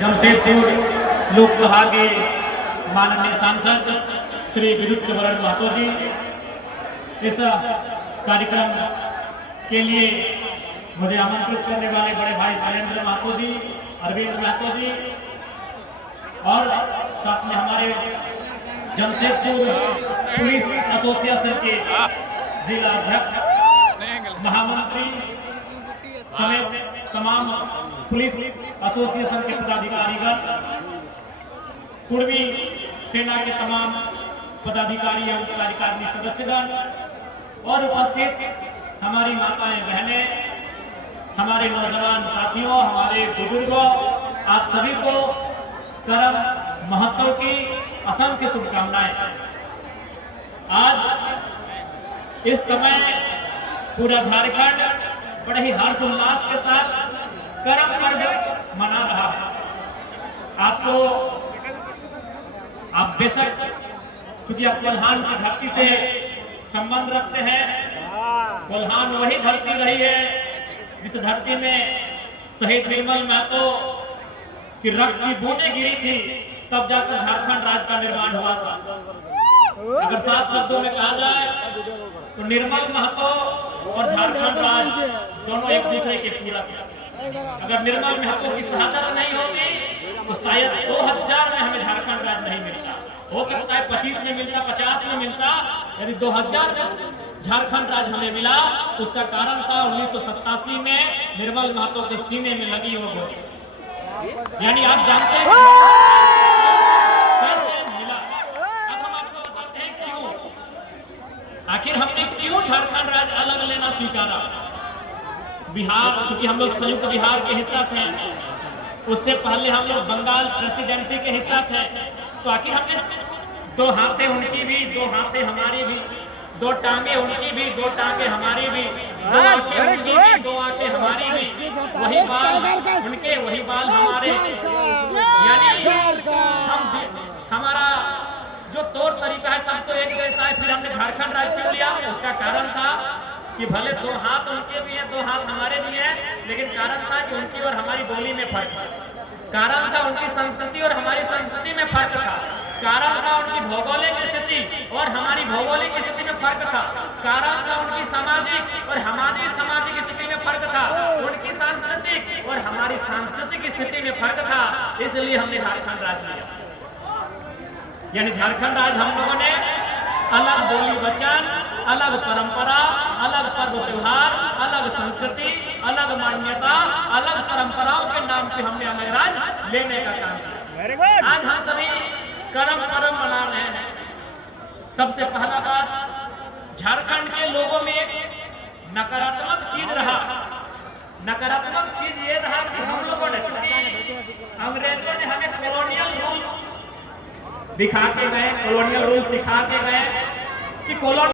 जमशेदपुर लोकसभा के माननीय सांसद श्री विद्युत वरण महतो जी, इस कार्यक्रम के लिए मुझे आमंत्रित करने वाले बड़े भाई शैलेंद्र महतो जी, अरविंद महतो जी और साथ में हमारे जमशेदपुर पुलिस एसोसिएशन के जिला अध्यक्ष, महामंत्री समेत तमाम पुलिस एसोसिएशन के पदाधिकारीगण, पूर्वी सेना के तमाम पदाधिकारी एवं कार्यकारिणी सदस्यगण और उपस्थित हमारी माताएं बहनें, हमारे नौजवान साथियों, हमारे बुजुर्गों, आप सभी को करम महतो की असंख्य शुभकामनाएं। आज इस समय पूरा झारखंड बड़े ही हर्ष उल्लास के साथ करम पर्व मना रहा है। आप बेशक चूंकि आप कोल्हान की धरती से संबंध रखते हैं, कोल्हान वही धरती रही है जिस धरती में शहीद निर्मल महतो की रक्त की बूंदें गिरी थी, तब जाकर झारखंड राज्य का निर्माण हुआ था। अगर साफ शब्दों में कहा जाए तो निर्मल महतो और झारखंड राज्य दोनों एक दूसरे के पूरक हैं। अगर निर्मल महतो की शहादत नहीं होती तो शायद 2000 में हमें झारखंड राज्य नहीं मिलता। हो सकता है 25 में मिलता, 50 में मिलता। यदि 2000 में झारखंड राज्य हमें मिला, उसका कारण था 1987 में निर्मल महतो के सीने में लगी वो गोली। यानी आप जानते हैं कैसे मिला। अब हम आपको बताते हैं क्यों, आखिर हमने क्यों झारखंड राज्य अलग लेना स्वीकारा। बिहार, क्योंकि हम लोग संयुक्त बिहार के हिस्सा थे, उससे पहले हम लोग बंगाल प्रेसिडेंसी के हिस्सा थे, तो आखिर हमने दो हाथे उनकी भी, दो हाथे हमारी भी, दो टांगे उनकी भी, दो टांगे हमारी भी, दो आंखें उनकी भी, दो आंखें हमारी भी, वही बाल उनके, वही बाल हमारे। यानी हमारा जो तौर तरीका है सब तो एक जैसा है। फिर हमने झारखंड राज्य क्यों लिया? उसका कारण था कि भले दो हाथ उनके भी हैं, दो हाथ हमारे भी हैं, लेकिन कारण था कि उनकी और हमारी बोली में फर्क था, कारण था उनकी संस्कृति और हमारी संस्कृति में फर्क था, कारण था उनकी भौगोलिक स्थिति और हमारी भौगोलिक स्थिति में फर्क था, कारण था उनकी सामाजिक और हमारी सामाजिक स्थिति में फर्क था, उनकी सांस्कृतिक और हमारी सांस्कृतिक स्थिति में फर्क था। इसलिए हमने झारखंड राज्य लिया। यानी झारखंड राज्य हम लोगों ने अलग बोली वचन, अलग परंपरा, अलग पर्व त्योहार, अलग संस्कृति, अलग मान्यता, अलग परंपराओं के नाम पे हमने अलग राज्य लेने का काम किया। आज हम सभी करम पर्व मना रहे हैं। सबसे पहला बात, झारखंड के लोगों में एक नकारात्मक चीज रहा। नकारात्मक चीज ये रहा कि हम लोगों ने, चूंकि अंग्रेजों ने हमें कॉलोनियल रूल दिखा के गए, कॉलोनियल रूल सिखा के गए कि कॉलोनी